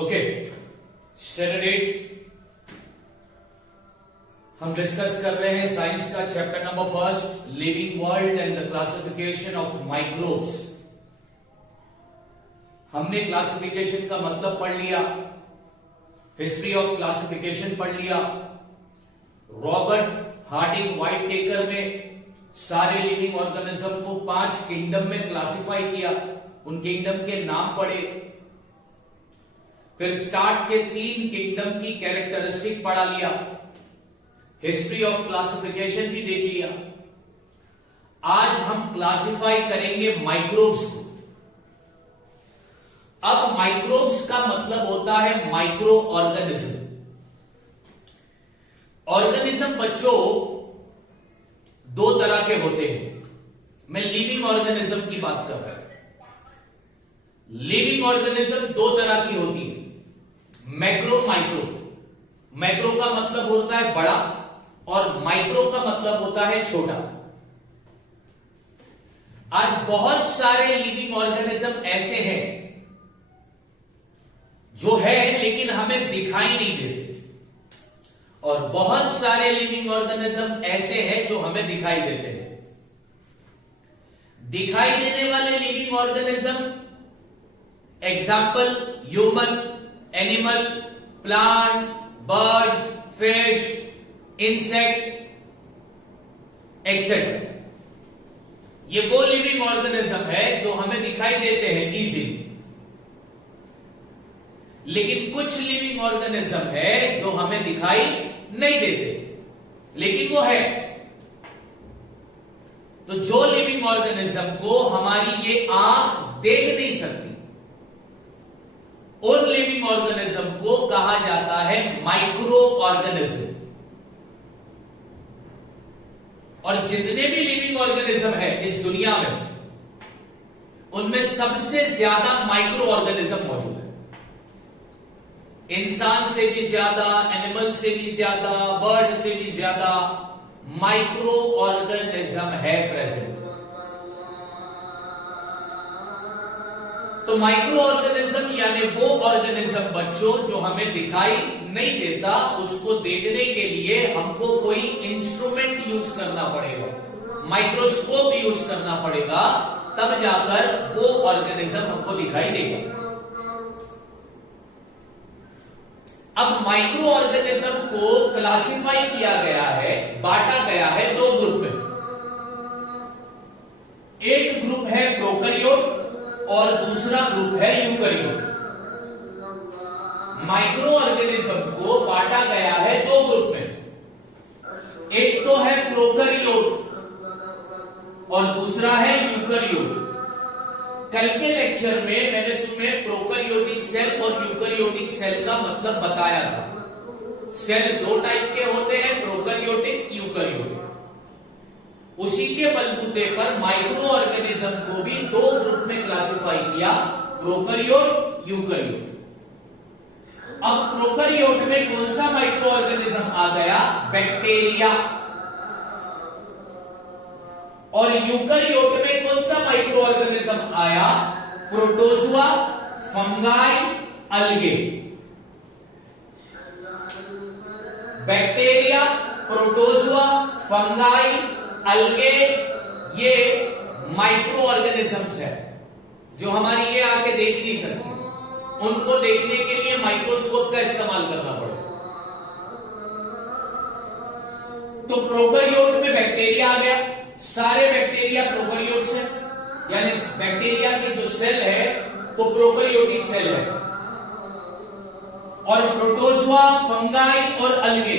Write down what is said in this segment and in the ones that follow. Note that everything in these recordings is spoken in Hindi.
ओके, स्टैंडर्ड 8 हम डिस्कस कर रहे हैं साइंस का chapter number first, living world and the classification of microbes. हमने क्लासिफिकेशन का मतलब पढ़ लिया, हिस्ट्री ऑफ क्लासिफिकेशन पढ़ लिया। रॉबर्ट हार्डिंग व्हाइट टेकर में सारे लिविंग ऑर्गेनिज्म को 5 किंगडम में क्लासिफाई किया, उन किंगडम के नाम पढ़े। फिर स्टार्ट के 3 किंगडम की कैरेक्टरिस्टिक पढ़ा लिया, हिस्ट्री ऑफ क्लासिफिकेशन भी देख लिया। आज हम क्लासिफाई करेंगे माइक्रोब्स को। अब माइक्रोब्स का मतलब होता है माइक्रो ऑर्गेनिज्म। ऑर्गेनिज्म बच्चों 2 तरह के होते हैं। मैं लिविंग ऑर्गेनिज्म की बात कर रहा हूं। लिविंग ऑर्गेनिज्म 2 तरह की होती है, मैक्रो माइक्रो। मैक्रो का मतलब होता है बड़ा और माइक्रो का मतलब होता है छोटा। आज बहुत सारे लिविंग ऑर्गेनिज्म ऐसे हैं जो है लेकिन हमें दिखाई नहीं देते, और बहुत सारे लिविंग ऑर्गेनिज्म ऐसे हैं जो हमें दिखाई देते हैं। दिखाई देने वाले living organism example human, animal, plant, birds, fish, insect etcetera. ये वो लिविंग ऑर्गेनिज्म है जो हमें दिखाई देते हैं इजीली। लेकिन कुछ लिविंग ऑर्गेनिज्म है जो हमें दिखाई नहीं देते लेकिन वो है। तो जो लिविंग ऑर्गेनिज्म को हमारी ये आंख देख नहीं सकती, उन लिविंग ऑर्गेनिज्म को कहा जाता है माइक्रो ऑर्गेनिज्म। और जितने भी लिविंग ऑर्गेनिज्म है इस दुनिया में, उनमें सबसे ज्यादा माइक्रो ऑर्गेनिज्म मौजूद है। इंसान से भी ज्यादा, एनिमल से भी ज्यादा, बर्ड से भी ज्यादा माइक्रो ऑर्गेनिज्म है प्रेजेंट। तो माइक्रो ऑर्गेनिज्म यानी वो ऑर्गेनिज्म बच्चों जो हमें दिखाई नहीं देता, उसको देखने के लिए हमको कोई इंस्ट्रूमेंट यूज करना पड़ेगा, माइक्रोस्कोप यूज करना पड़ेगा, तब जाकर वो ऑर्गेनिज्म हमको दिखाई देगा। अब माइक्रो ऑर्गेनिज्म को क्लासिफाई किया गया है, बांटा गया है 2 ग्रुप में। एक ग्रुप है प्रोकैरियोट और दूसरा ग्रुप है यूकैरियोट। माइक्रो ऑर्गेनिज्म को बांटा गया है 2 ग्रुप में। एक तो है प्रोकैरियोट और दूसरा है यूकैरियोट। कल के लेक्चर में मैंने तुम्हें प्रोकैरियोटिक सेल और यूकैरियोटिक सेल का मतलब बताया था। सेल 2 टाइप के होते हैं, प्रोकैरियोटिक, यूकैरियोटिक। उसी के बलबूते पर माइक्रो ऑर्गेनिज्म को भी 2 ग्रुप में क्लासिफाई किया, प्रोकैरियोट, यूकैरियोट। अब प्रोकैरियोट में कौन सा माइक्रो ऑर्गेनिज्म आ गया? बैक्टीरिया। और यूकैरियोट में कौन सा माइक्रो ऑर्गेनिज्म आया? प्रोटोजुआ, फंगाई, अलगे। बैक्टीरिया, प्रोटोजुआ, फंगाई, अलगे, ये माइक्रो ऑर्गेनिजम्स है जो हमारी ये आंखें देख नहीं सकती। उनको देखने के लिए माइक्रोस्कोप का इस्तेमाल करना पड़ेगा। तो प्रोकैरियोट में बैक्टीरिया आ गया, सारे बैक्टीरिया प्रोकैरियोट से, यानी बैक्टीरिया की जो सेल है वो प्रोकैरियोटिक सेल है। और प्रोटोजुआ, फंगाई और अलगे,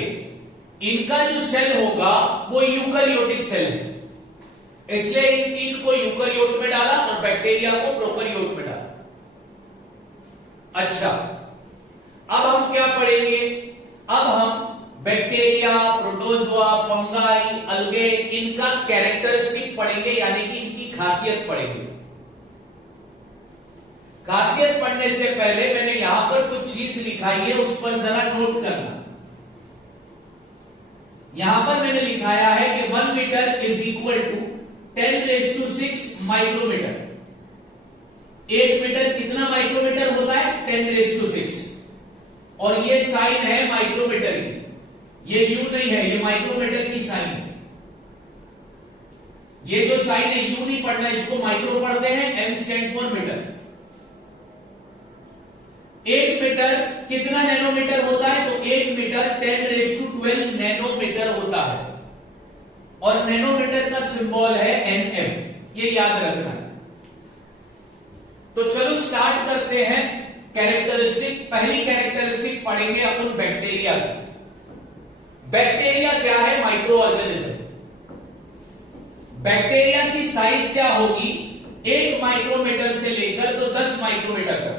इनका जो सेल होगा वो यूकैरियोटिक सेल है। इसलिए इन 3 को यूकैरियोट में डाला और बैक्टीरिया को प्रोकैरियोट में डाला। अच्छा, अब हम क्या पढ़ेंगे? अब हम बैक्टीरिया, प्रोटोजुआ, फंगाई, अलगे, इनका कैरेक्टरिस्टिक पढ़ेंगे, यानी कि इनकी खासियत पढ़ेंगे। खासियत पढ़ने से पहले मैंने यहां पर कुछ चीज लिखाई है, उस पर जरा नोट करना। यहां पर मैंने लिखाया है कि 1 metre is equal to 10⁶ micrometre. 1 metre कितना माइक्रोमीटर होता है? 10⁶। और ये साइन है माइक्रोमीटर की, ये यू नहीं है, ये माइक्रोमीटर की साइन है। ये जो साइन है यू नहीं पढ़ना, इसको माइक्रो पढ़ते हैं, M stand for metre. 1 metre कितना नैनोमीटर होता है? तो 1 मीटर 10⁻12 नैनोमीटर होता है और नैनोमीटर का सिंबल है एनएम, ये याद रखना है। तो चलो स्टार्ट करते हैं कैरेक्टरिस्टिक। पहली कैरेक्टरिस्टिक पढ़ेंगे अपन बैक्टीरिया की। बैक्टीरिया क्या है? Micro organism. बैक्टीरिया की साइज क्या होगी? 1 माइक्रोमीटर से लेकर तो 10 माइक्रोमीटर तक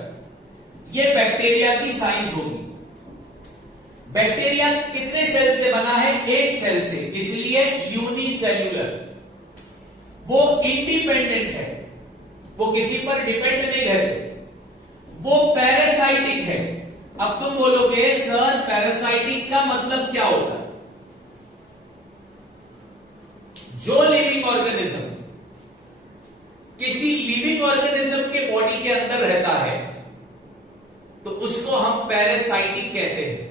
ये बैक्टीरिया की साइज होगी। बैक्टीरिया कितने सेल से बना है? 1 सेल से, इसलिए यूनिसेल्यूलर। वो इंडिपेंडेंट है, वो किसी पर डिपेंड नहीं रहते। वो पैरासाइटिक है। अब तुम बोलोगे सर पैरासाइटिक का मतलब क्या होता है? जो लिविंग ऑर्गेनिज्म किसी लिविंग ऑर्गेनिज्म के बॉडी के अंदर रहता है तो उसको हम पैरासाइटिक कहते हैं।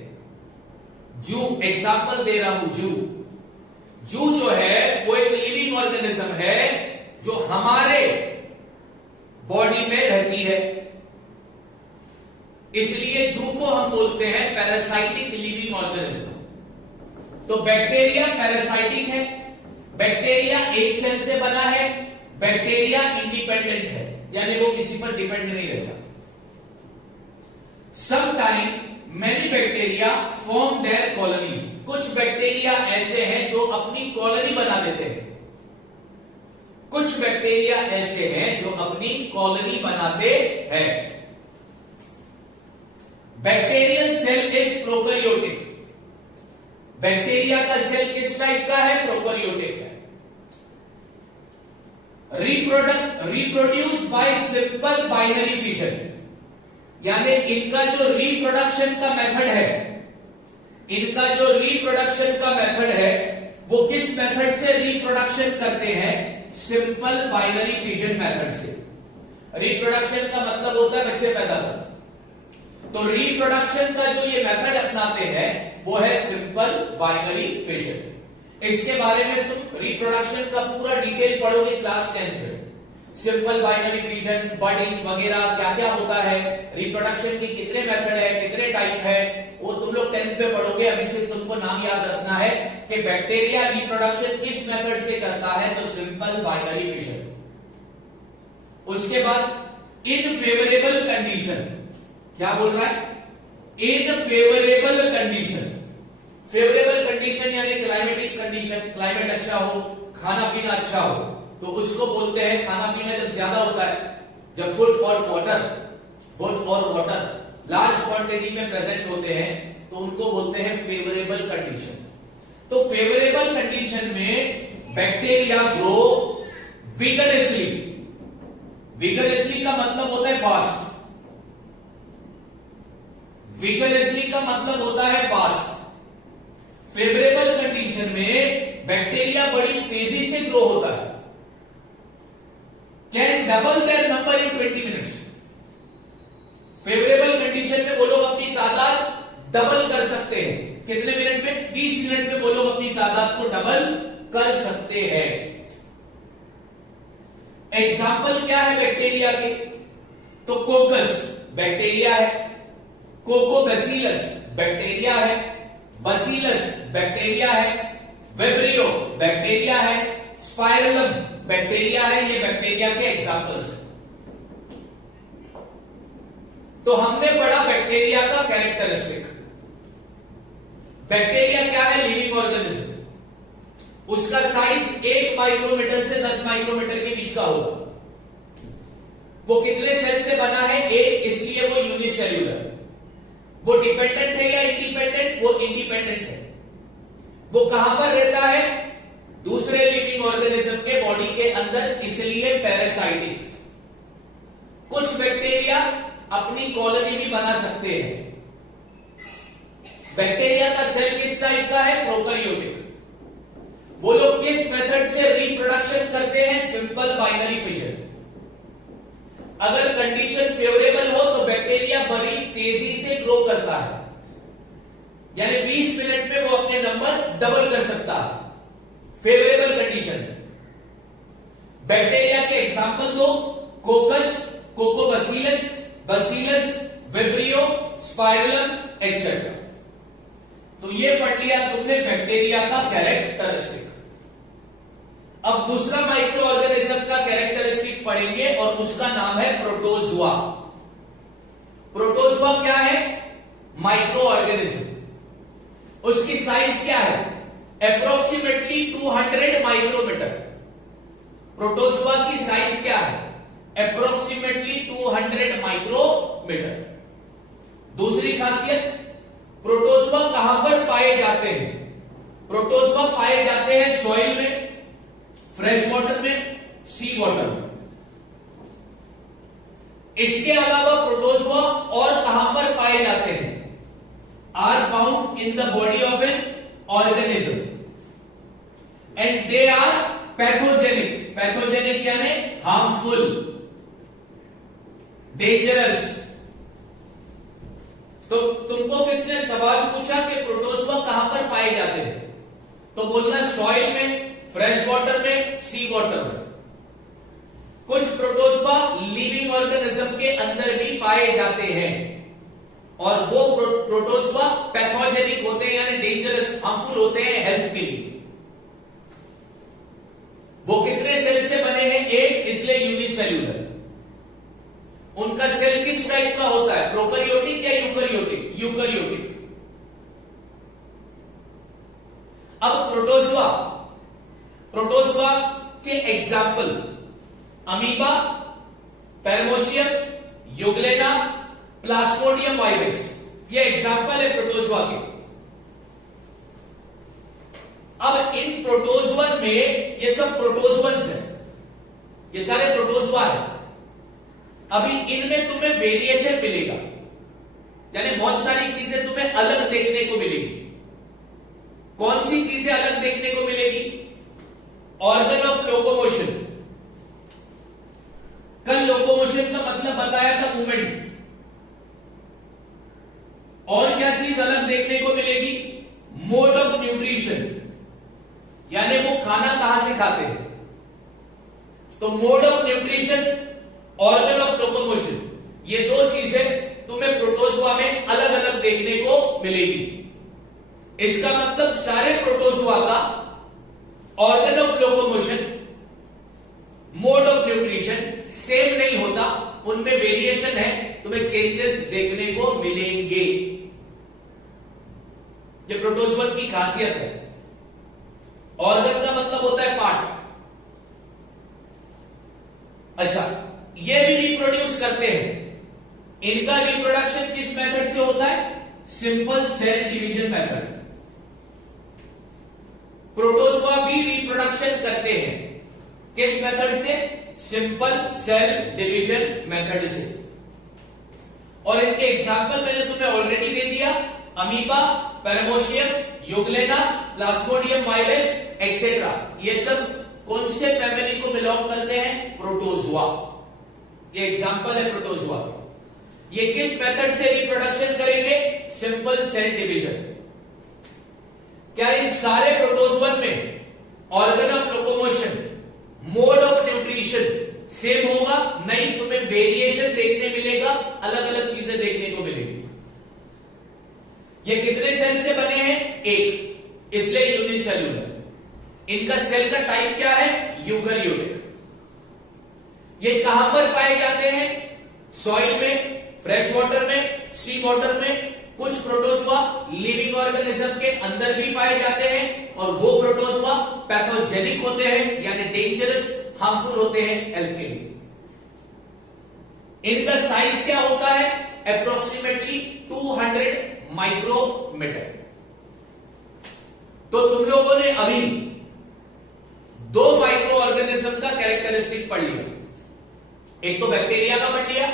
जू, एग्जांपल दे रहा हूं, जू जो है वो एक लिविंग ऑर्गेनिज्म है जो हमारे बॉडी में रहती है, इसलिए जू को हम बोलते हैं पैरासाइटिक लिविंग ऑर्गेनिज्म। तो बैक्टीरिया पैरासाइटिक है, बैक्टीरिया 1 सेल से बना है, बैक्टीरिया इंडिपेंडेंट है, यानी वो किसी पर डिपेंड नहीं रहता। Sometime many bacteria form their colonies. कुछ बैक्टीरिया ऐसे हैं जो अपनी कॉलोनी बना देते हैं। कुछ बैक्टीरिया ऐसे हैं जो अपनी कॉलोनी बनाते हैं। Bacterial cell is prokaryotic. Bacteria का सेल किस टाइप का है? प्रोकैरियोटिक है। Reproduce by simple binary fission, यानी इनका जो रिप्रोडक्शन का मेथड है, इनका जो रिप्रोडक्शन का मेथड है वो किस मेथड से रिप्रोडक्शन करते हैं? सिंपल बाइनरी फिशन मेथड से। रिप्रोडक्शन का मतलब होता है बच्चे पैदा करना। तो रिप्रोडक्शन का जो ये मेथड अपनाते हैं वो है सिंपल बाइनरी फिशन। इसके बारे में तुम रिप्रोडक्शन का पूरा डिटेल पढ़ोगे क्लास 10th में। सिंपल बाइनरी फिशन, बडिंग वगैरह क्या क्या होता है, रिप्रोडक्शन की कितने मेथड है, कितने टाइप है, वो तुम लोग 10th में पढ़ोगे। अभी से तुमको नाम याद रखना है कि बैक्टीरिया रिप्रोडक्शन किस मेथड से करता है, तो सिंपल बाइनरी फिशन। उसके बाद इनफेवरेबल कंडीशन, क्या बोल रहा है? इनफेवरेबल कंडीशन। फेवरेबल कंडीशन यानी क्लाइमेटिक कंडीशन, क्लाइमेट अच्छा हो, खाना पीना अच्छा हो, तो उसको बोलते हैं, खाना पीना जब ज्यादा होता है, जब फूड और वाटर लार्ज क्वांटिटी में प्रेजेंट होते हैं तो उनको बोलते हैं फेवरेबल कंडीशन। तो फेवरेबल कंडीशन में बैक्टीरिया ग्रो विगरसली। विगरसली का मतलब होता है फास्ट। विगरसली का मतलब होता है फास्ट। फेवरेबल कंडीशन में बैक्टीरिया बड़ी तेजी से ग्रो होता है। Can double their number in 20 minutes. Favourable condition में वो लोग अपनी तादाद डबल कर सकते हैं। कितने मिनट में? 20 मिनट में वो लोग अपनी तादाद को डबल कर सकते हैं। एग्जाम्पल क्या है बैक्टीरिया के? तो कोकस बैक्टीरिया है, कोकोबैसिलस बैक्टीरिया है, बैसिलस बैक्टीरिया है, विब्रियो बैक्टीरिया है, स्पाइरलम बैक्टीरिया है। ये बैक्टीरिया के एग्जांपल्स हैं। तो हमने पढ़ा बैक्टीरिया का कैरेक्टरिस्टिक। बैक्टीरिया क्या है? Living organism. उसका साइज 1 माइक्रोमीटर से 10 माइक्रोमीटर के बीच का होगा। वो कितने सेल से बना है? 1, इसलिए वो यूनिसेल्यूलर। वो डिपेंडेंट है या इंडिपेंडेंट? वो इंडिपेंडेंट है। वो कहां पर रहता है? दूसरे लिविंग ऑर्गेनिज्म के बॉडी के अंदर, इसलिए पैरासाइटिक। कुछ बैक्टीरिया अपनी कॉलोनी भी बना सकते हैं। बैक्टीरिया का सेल किस टाइप का है? प्रोकैरियोटिक। वो लोग किस मेथड से रिप्रोडक्शन करते हैं? Simple binary fission. अगर कंडीशन फेवरेबल हो तो बैक्टीरिया बड़ी तेजी से ग्रो करता है। यानी 20 मिनट में वो अपने नंबर डबल कर सकता है। Favourable condition. बैक्टीरिया के एग्जाम्पल दो, coccus, coccobacillus, bacillus, vibrio, spirillum etcetera. तो ये पढ़ लिया तुमने बैक्टीरिया का कैरेक्टरिस्टिक। अब दूसरा माइक्रो ऑर्गेनिज्म का कैरेक्टरिस्टिक पढ़ेंगे और उसका नाम है प्रोटोजुआ। प्रोटोजुआ क्या है? Micro organism. उसकी साइज क्या है? Approximately 200 micrometre. प्रोटोजुआ की साइज क्या है? Approximately 200 micrometre. दूसरी खासियत, प्रोटोजुआ कहां पर पाए जाते हैं? प्रोटोजुआ पाए जाते हैं सॉइल में, फ्रेश वाटर में, सी वाटर में। इसके अलावा प्रोटोजुआ और कहां पर पाए जाते हैं? Are found in the body of an organism and they are pathogenic. Pathogenic यानी हार्मफुल, डेंजरस। तो तुमको किसने सवाल पूछा कि प्रोटोजुआ कहां पर पाए जाते हैं? तो बोलना सॉइल में, फ्रेश वाटर में, सी वाटर में। कुछ प्रोटोजुआ लिविंग ऑर्गेनिज्म के अंदर भी पाए जाते हैं और वो प्रोटोजुआ पैथोजेनिक होते हैं यानी डेंजरस, हार्मफुल होते हैं हेल्थ के लिए। वो कितने सेल से बने हैं? एक, इसलिए यूनिसेल्यूलर। उनका सेल किस टाइप का होता है? प्रोकैरियोटिक या यूकैरियोटिक? यूकैरियोटिक। अब प्रोटोजुआ, प्रोटोजुआ के example amoeba, paramecium, euglena, plasmodium vivax, ये एग्जाम्पल है प्रोटोजुआ के। अब इन प्रोटोजुअन में, ये सब प्रोटोजुअन्स है, ये सारे प्रोटोजुआ है। अभी इनमें तुम्हें वेरिएशन मिलेगा, यानी बहुत सारी चीजें तुम्हें अलग देखने को मिलेगी। कौन सी चीजें अलग देखने को मिलेगी? Organ of locomotion. कल लोकोमोशन का मतलब बताया था मूवमेंट। और क्या चीज अलग देखने को मिलेगी? मोड ऑफ न्यूट्रिशन, यानी वो खाना कहां से खाते हैं। तो mode of nutrition, organ of locomotion, ये दो चीजें तुम्हें प्रोटोजुआ में अलग अलग देखने को मिलेगी। इसका मतलब सारे प्रोटोजुआ का organ of locomotion, mode of nutrition same नहीं होता, उनमें वेरिएशन है, तुम्हें चेंजेस देखने को मिलेंगे। ये प्रोटोजुआ की खासियत है। ऑर्गन का मतलब होता है पार्ट। अच्छा, ये भी रिप्रोड्यूस करते हैं। इनका रिप्रोडक्शन किस मेथड से होता है? Simple cell division method. Protozoa भी रिप्रोडक्शन करते हैं किस मेथड से? सिंपल सेल डिवीजन मेथड से। और इनके एग्जाम्पल मैंने तुम्हें ऑलरेडी दे दिया, amoeba, paramecium, euglena, plasmodium vivax etcetera. ये सब कौन से फैमिली को बिलोंग करते हैं? प्रोटोजुआ। ये एग्जाम्पल है प्रोटोजुआ। ये किस मेथड से रिप्रोडक्शन करेंगे? Simple cell division. क्या इन सारे प्रोटोजुअन में organ of locomotion, mode of nutrition same होगा? नहीं, तुम्हें वेरिएशन देखने मिलेगा, अलग अलग चीजें देखने को मिलेगी। ये कितने सेल से बने हैं? एक, इसलिए यूनिसेल्यूलर। इनका सेल का टाइप क्या है? यूकैरियोटिक। ये कहां पर पाए जाते हैं? सॉइल में, फ्रेश वाटर में, सी वाटर में। कुछ प्रोटोजुआ लिविंग ऑर्गेनिज्म के अंदर भी पाए जाते हैं और वो प्रोटोजुआ पैथोजेनिक होते हैं यानी डेंजरस, हार्मफुल होते हैं हेल्थ के लिए। इनका साइज क्या होता है? Approximately 200 micrometre. तो तुम लोगों ने अभी दो माइक्रो ऑर्गेनिज्म का कैरेक्टरिस्टिक पढ़ लिया। एक तो बैक्टीरिया का पढ़ लिया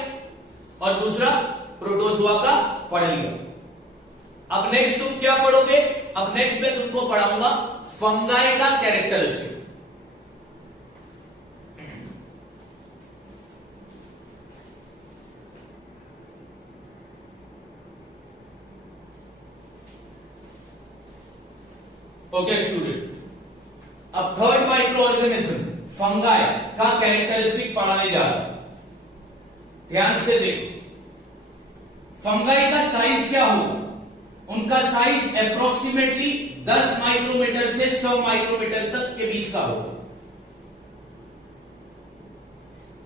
और दूसरा प्रोटोजुआ का पढ़ लिया। अब नेक्स्ट तुम क्या पढ़ोगे? अब नेक्स्ट में तुमको पढ़ाऊंगा फंगाई का कैरेक्टरिस्टिक। ओके स्टूडेंट, अब थर्ड माइक्रो ऑर्गेनिज्म फंगाई का कैरेक्टरिस्टिक पढ़ाने जा रहा हूं। ध्यान से देखो, फंगाई का साइज क्या होगा? उनका साइज अप्रोक्सीमेटली 10 माइक्रोमीटर से 100 माइक्रोमीटर तक के बीच का होगा।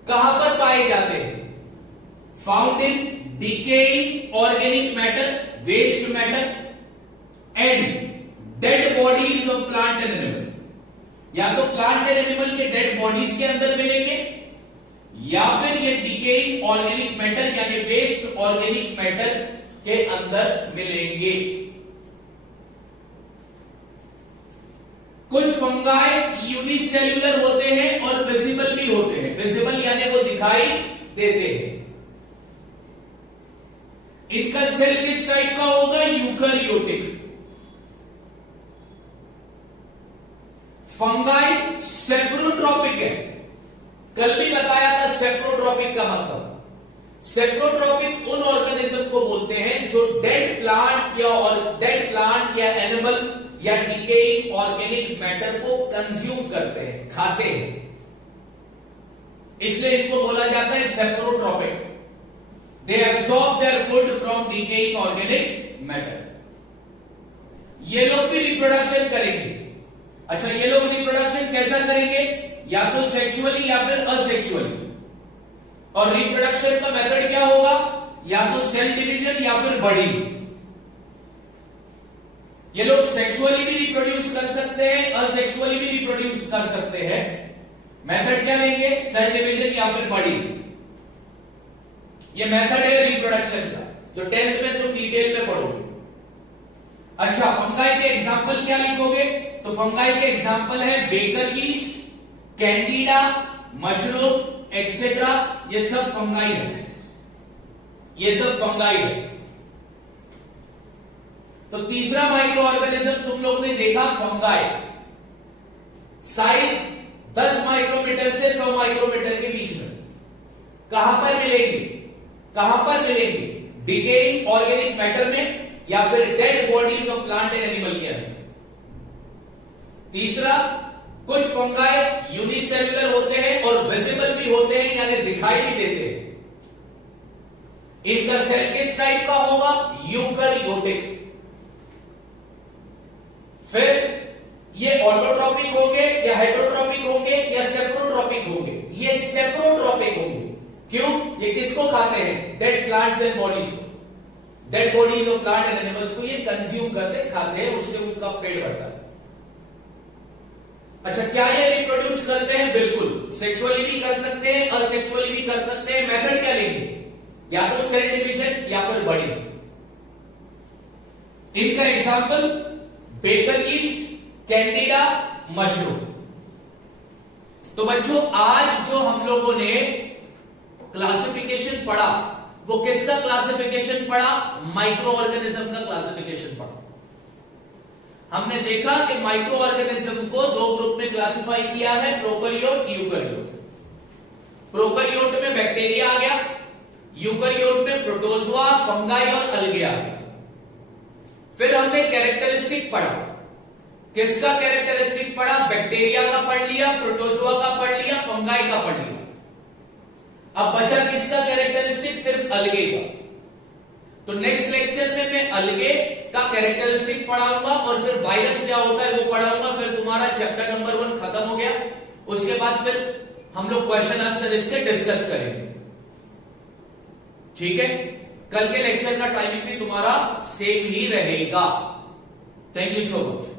कहां पर पाए जाते हैं? Found in decaying organic matter, waste matter and dead bodies of plant and animal. या तो प्लांट एंड एनिमल के डेड बॉडीज के अंदर मिलेंगे, या फिर ये डिकेइंग ऑर्गेनिक मैटर यानी वेस्ट ऑर्गेनिक मैटर के अंदर मिलेंगे। कुछ फंगाई यूनिसेल्यूलर होते हैं और विजिबल भी होते हैं। विजिबल यानी वो दिखाई देते हैं। इनका सेल किस टाइप का होगा? यूकैरियोटिक। फंगाई सेप्रोट्रॉपिक है। कल भी बताया था सेप्रोट्रॉपिक का मतलब। सेप्रोट्रॉपिक उन ऑर्गेनिज्म को बोलते हैं जो डेड प्लांट या एनिमल या डिकेइंग ऑर्गेनिक मैटर को कंज्यूम करते हैं, खाते हैं, इसलिए इनको बोला जाता है saprotrophic. They absorb their food from decaying organic matter. ये लोग भी रिप्रोडक्शन करेंगे। अच्छा, ये लोग रिप्रोडक्शन कैसा करेंगे? या तो सेक्सुअली या फिर असेक्सुअली। और रिप्रोडक्शन का मेथड क्या होगा? या तो सेल डिवीजन या फिर बर्डिंग। ये लोग सेक्सुअली भी रिप्रोड्यूस कर सकते हैं, असेक्सुअली भी रिप्रोड्यूस कर सकते हैं। मेथड क्या लेंगे? सेल डिवीजन या फिर बर्डिंग। ये मेथड है रिप्रोडक्शन का, जो 10th में तुम डिटेल में पढ़ोगे। अच्छा, फंगाई के एग्जाम्पल क्या लिखोगे? तो फंगाई के एग्जाम्पल है baker yeast, Candida, mushroom etcetera. ये सब फंगाई है। ये सब फंगाई है। तो तीसरा माइक्रो ऑर्गेनिज्म तुम लोग ने देखा फंगाई। साइज 10 माइक्रोमीटर से 100 माइक्रोमीटर के बीच में। कहां पर मिलेंगे? कहां पर मिलेंगे? डिकेइंग ऑर्गेनिक मैटर में या फिर dead bodies of plant and animal के अंदर। तीसरा, कुछ फंगाई यूनिसेल्युलर होते हैं और विजिबल भी होते हैं यानी दिखाई भी देते हैं। इनका सेल किस टाइप का होगा? यूकैरियोटिक। फिर ये ऑटोट्रॉपिक होंगे या हेटेरोट्रॉपिक होंगे या सेप्रोट्रॉपिक होंगे? ये सेप्रोट्रॉपिक होंगे। क्यों? ये किसको खाते हैं? डेड प्लांट्स एंड बॉडीज को। Dead bodies of plant and animals को ये कंज्यूम करते खाते हैं, उससे उनका पेट भरता है। अच्छा, क्या ये रिप्रोड्यूस करते हैं? बिल्कुल। सेक्सुअली भी कर सकते हैं, असेक्सुअली भी कर सकते हैं। मेथड क्या लेंगे? या तो सेल डिवीजन या फिर बर्डिंग। इनका example baker yeast, Candida, mushroom. तो बच्चों, आज जो हम लोगों ने क्लासिफिकेशन पढ़ा, वो किसका क्लासिफिकेशन पढ़ा? माइक्रो ऑर्गेनिज्म का क्लासिफिकेशन पढ़ा। हमने देखा कि माइक्रो ऑर्गेनिज्म को 2 ग्रुप में क्लासिफाई किया है, प्रोकैरियोट, यूकैरियोट। प्रोकैरियोट में बैक्टीरिया आ गया, यूकैरियोट में प्रोटोजोआ, फंगाई और अलगे आ गया। फिर हमने कैरेक्टरिस्टिक पढ़ा। किसका कैरेक्टरिस्टिक पढ़ा? बैक्टीरिया का पढ़ लिया, प्रोटोजोआ का पढ़ लिया, फंगाई का पढ़ लिया। अब बचा किसका कैरेक्टरिस्टिक? सिर्फ अलगे का। तो नेक्स्ट लेक्चर में मैं अलगे का कैरेक्टरिस्टिक पढ़ाऊंगा और फिर वायरस क्या होता है वो पढ़ाऊंगा। फिर तुम्हारा चैप्टर नंबर 1 खत्म हो गया। उसके बाद फिर हम लोग क्वेश्चन आंसर इसके डिस्कस करेंगे। ठीक है? कल के लेक्चर का टाइमिंग भी तुम्हारा सेम ही रहेगा। Thank you so much.